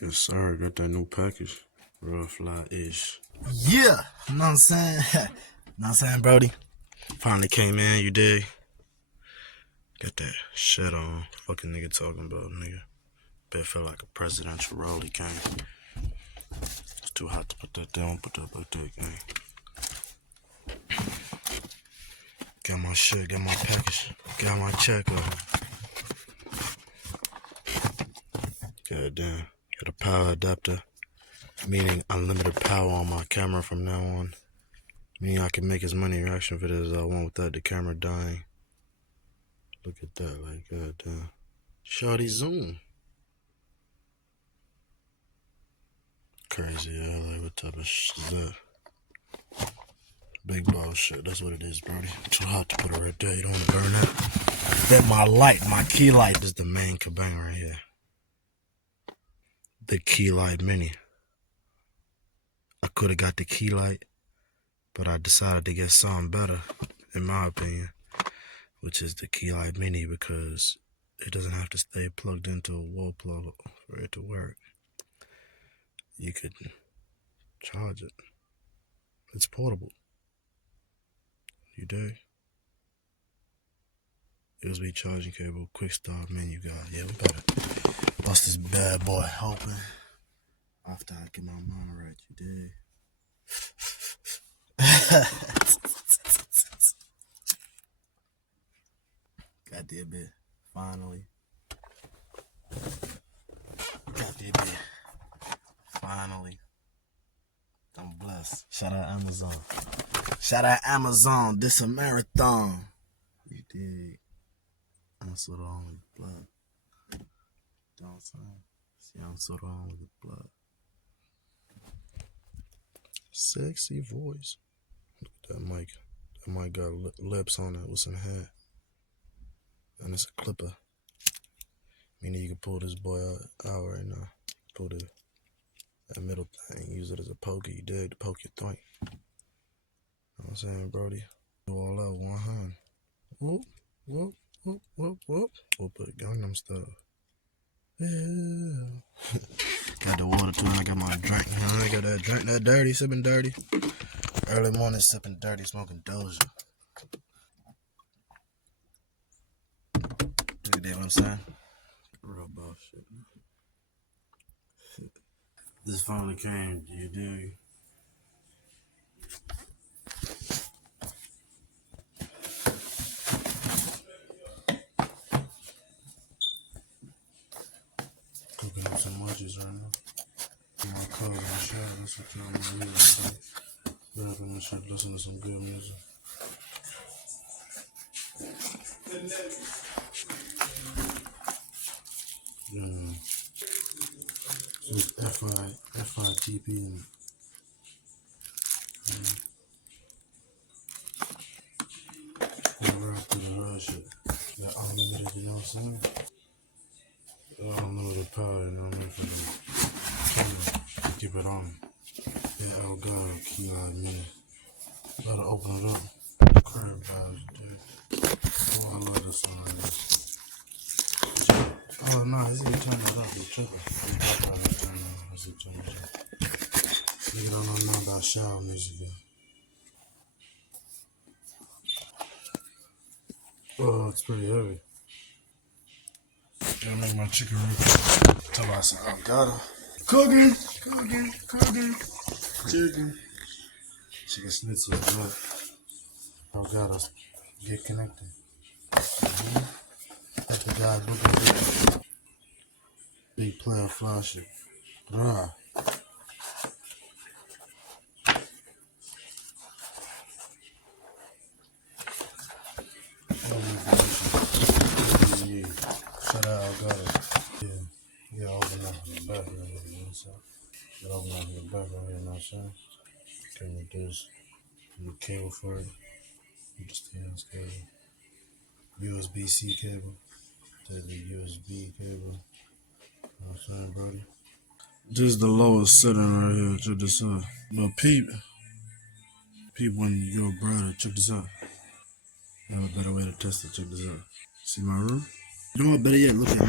Yes, sir. Got that new package. Real fly-ish. Yeah, you know what I'm saying? Know what I'm saying, Brody? Finally came in, you dig? Got that shit on. Fucking nigga talking about, nigga. Bet felt like a presidential role he came. It's too hot to put that down, put that gang. Got my shit, got my package, got my check off. Goddamn. Got a power adapter, meaning unlimited power on my camera from now on. Meaning I can make as many reaction videos as I want without the camera dying. Look at that, like, goddamn. Shorty zoom. Crazy, yeah, like, what type of shit is that? Big ball shit, that's what it is, Brody. Too hot to put it right there, you don't want to burn that. Then my light, my key light is the main kabang right here. The keylight mini. I could have got the keylight, but I decided to get something better, in my opinion, which is the keylight mini, because it doesn't have to stay plugged into a wall plug for it to work. You could charge it. It's portable. You dig? USB charging cable, quick start menu guide. Yeah, we gotta bust this bad boy open after I get my mind right, you dig? Got the bit. Finally. Got the bit. Finally. I'm blessed. Shout out Amazon. Shout out Amazon. This a marathon. You dig? I'm so on with the blood. You know what I'm saying? See, I'm so on with the blood. Sexy voice. Look at that mic. That mic got lips on it with some hair. And it's a clipper. Meaning you can pull this boy out right now. Pull that middle thing. Use it as a poker. You dig? To poke your thing. You know what I'm saying, Brody? Do all out one hand. Whoop, whoop, whoop, whoop, whoop. Whoop it. Gangnam Style. Yeah. Got the water too, and I got my drink. I got that drink, that dirty, sipping dirty. Early morning, sipping dirty, smoking Doja. You dig what I'm saying? Real bullshit. This finally came, you dig? Cooking up some munchies right now. My clothes and shit, that's what y'all want to hear. Get up in the shit, listen to some good music. Yeah. So it's FITP and we're up to the hood shit. Yeah, unlimited, you know what I'm saying? Unlimited power, you know what I mean? For the camera, keep it on. Yeah, oh god, keylight mini. Gotta open it up. Crab vibes, dude. Oh, I love this one right here. Oh, no, he's gonna turn that up. He's tripping. Let's see, turn it up. Nigga don't know nothing about shower music, though. Oh, it's pretty heavy. Gotta make my chicken rib. Talk about some avocado. Cooking. Chicken schnitzel, look. Avocado. Get connected. That's the guy looking big player fly shit. Bruh. Shout out Avocado. Yeah, open up in the back right here, you know what I'm saying? Get open up in the back right here, you know what I'm saying? Came with this. The cable for it. The stands cable. USB-C cable. To the USB cable. You know what I'm saying, Brody? This is the lowest setting right here. Check this out. But peep when you're a brother, check this out. I have a better way to test it. Check this out. See my room? You know what? Better yet, look at me.